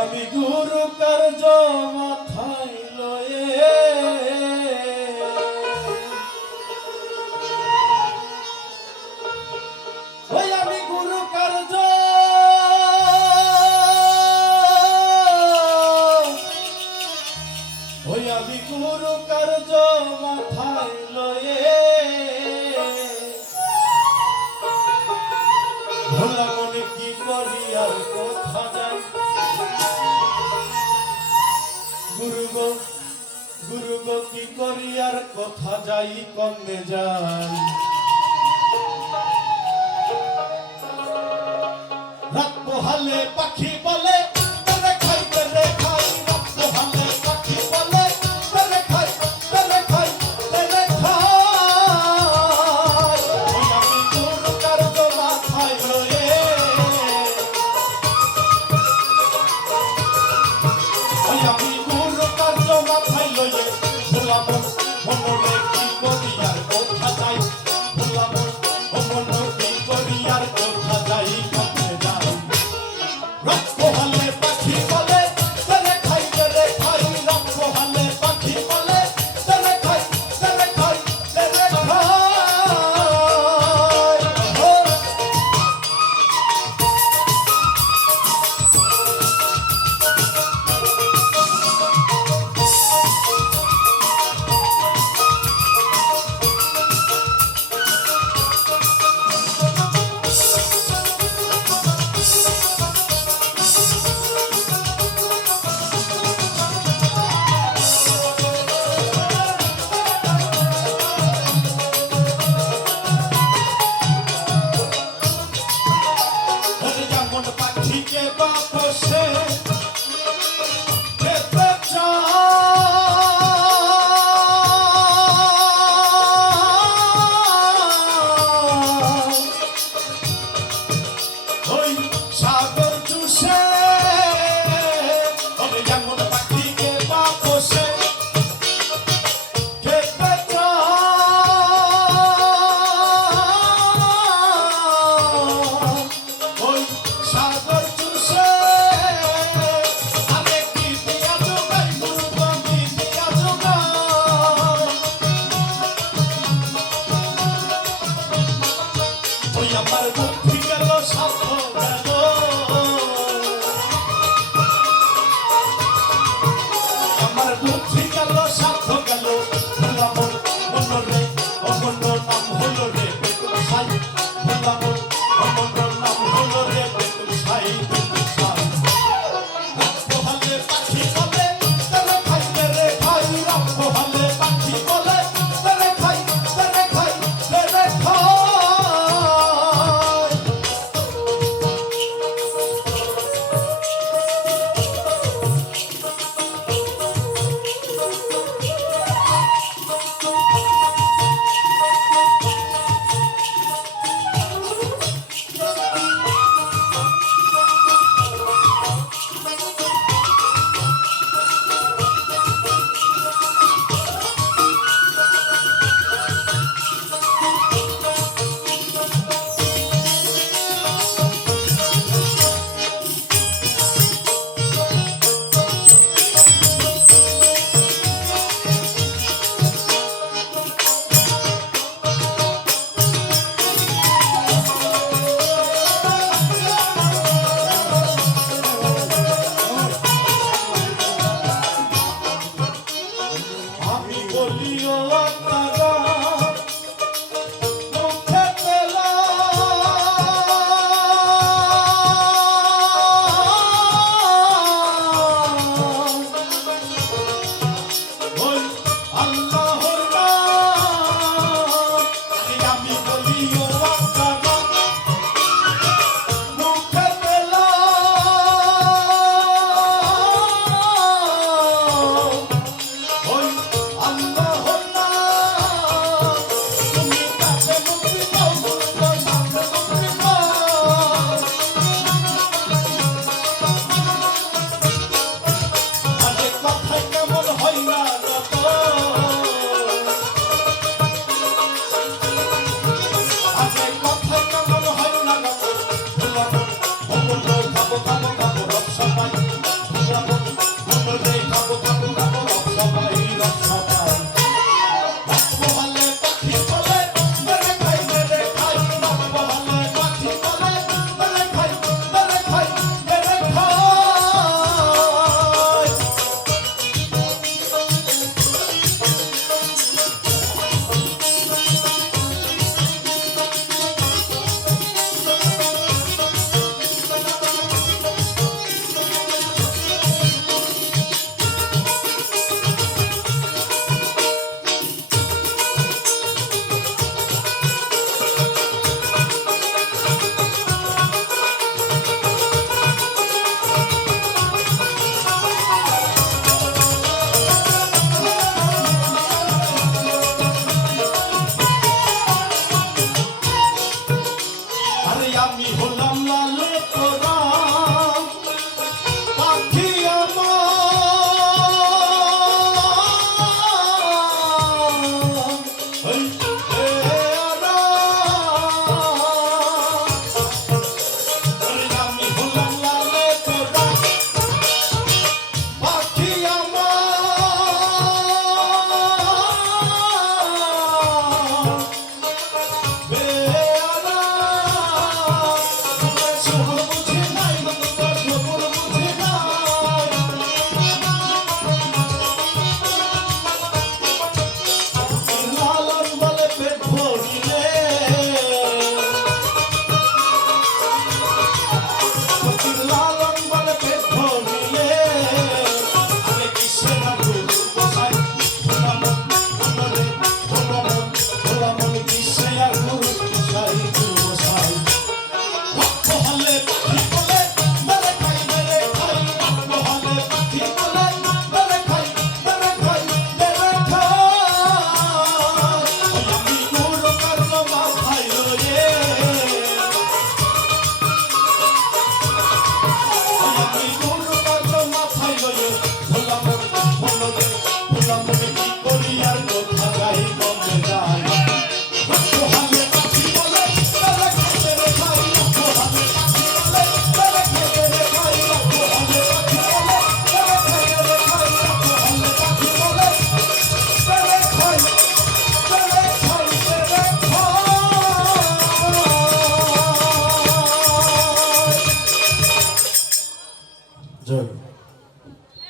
আমি গুরু কার্য মাথায় লয়ে যাই কমে যাই। রাত পোহালে পাখি বলে rock que é você. আমার বুদ্ধি গেল সফল